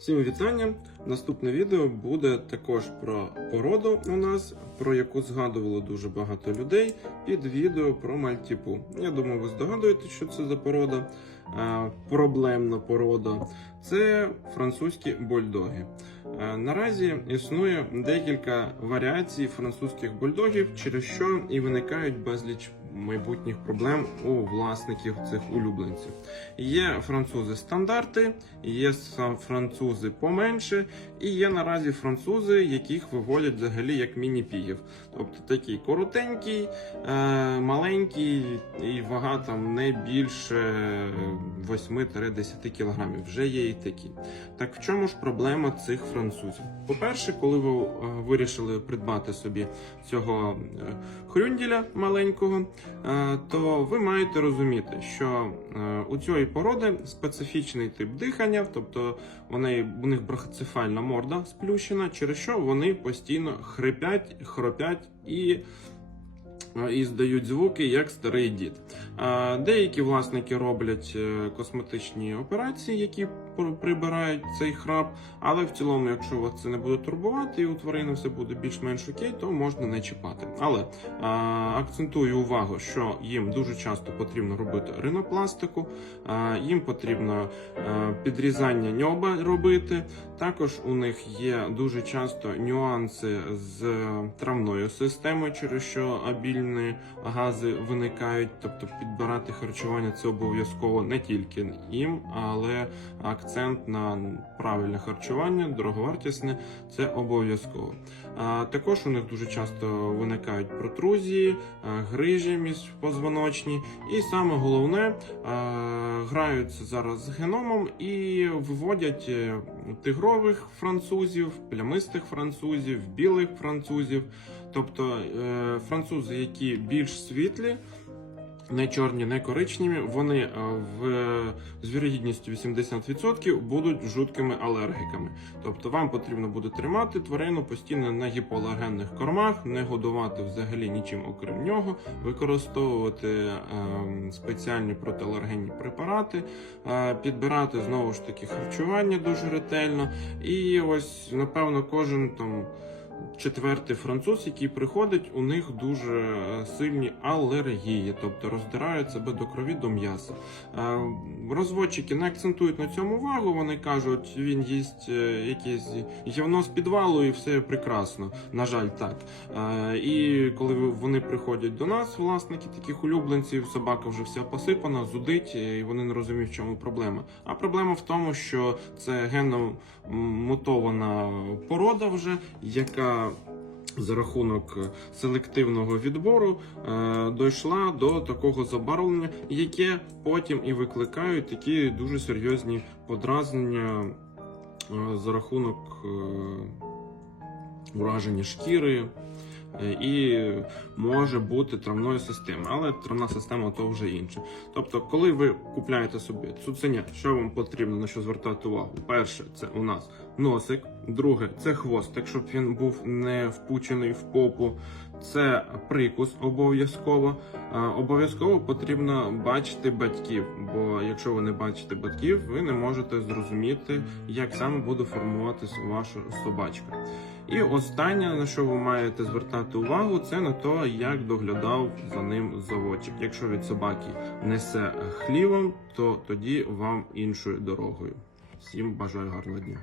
Всім вітання! Наступне відео буде також про породу у нас, про яку згадувало дуже багато людей під відео про мальтіпу. Я думаю, ви здогадуєтесь, що це за порода. Е, Проблемна порода. Це французькі бульдоги. Е, Наразі існує декілька варіацій французьких бульдогів, через що і виникають безліч майбутніх проблем у власників цих улюбленців. Є французи стандарти, є французи поменше, і є наразі французи, яких виводять взагалі як міні-пігів. Тобто такий коротенький, е, маленький, і вага там не більше 8-10 кг. Вже є і такі. Так в чому ж проблема цих французів? По-перше, коли ви е, вирішили придбати собі цього е, хрюнділя маленького, то ви маєте розуміти, що е, у цієї породи специфічний тип дихання, тобто вони, у них брахоцефальна морда сплющена, через що вони постійно хрипять, хропять і. Е, І здають звуки як старий дід. Деякі власники роблять е, косметичні операції, які прибирають цей храп. Але в цілому, якщо вас це не буде турбувати, і у тварини все буде більш-менш окей, то можна не чіпати. Але акцентую увагу, що їм дуже часто потрібно робити ринопластику, їм потрібно а, підрізання ньоба робити. Також у них є дуже часто нюанси з травною системою, через що обільні гази виникають. Тобто підбирати харчування це обов'язково не тільки їм, але акцент на правильне харчування, дороговартісне це обов'язково. Також у них дуже часто виникають протрузії, а, грижі міжпозвоночні, і саме головне граються зараз з геномом і виводять е, тигрових французів, плямистих французів, білих французів, тобто е, французи, які більш світлі. Не чорні, не коричневі, вони е, в з вірогідністю 80% будуть жуткими алергіками. Тобто вам потрібно буде тримати тварину постійно на гіпоалергенних кормах, не годувати взагалі нічим окрім нього, використовувати ем, спеціальні протиалергенні препарати, е, підбирати знову ж таки харчування дуже ретельно. І ось, напевно, кожен там. Четвертий француз, який приходить, у них дуже е, сильні алергії, тобто роздирають себе до крові до м'яса. Е, Розводчики не акцентують на цьому увагу. Вони кажуть, він їсть е, якесь гівно з підвалу і все прекрасно. На жаль, так. І коли вони приходять до нас, власники таких улюбленців, собака вже вся посипана, зудить, і вони не розуміють, в чому проблема. А проблема в тому, що це генно мутована порода вже, яка за рахунок селективного відбору е, дійшла до такого забарвлення, яке потім і викликають такі дуже серйозні подразнення е, за рахунок е, ураження шкіри. е, І може бути травною системою, але травна система то вже інше. Тобто, коли ви купляєте собі цуценя, що вам потрібно на що звертати увагу? Перше, це у нас носик, друге це хвостик, щоб він був не впучений в попу. Це прикус обов'язково. Обов'язково потрібно бачити батьків, бо якщо ви не бачите батьків, ви не можете зрозуміти, як саме буде формуватися ваша собачка. І останнє, на що ви маєте звертати увагу, це на те, як доглядав за ним заводчик. Якщо від собаки несе хлівом, то тоді вам іншою дорогою. Всім бажаю гарного дня.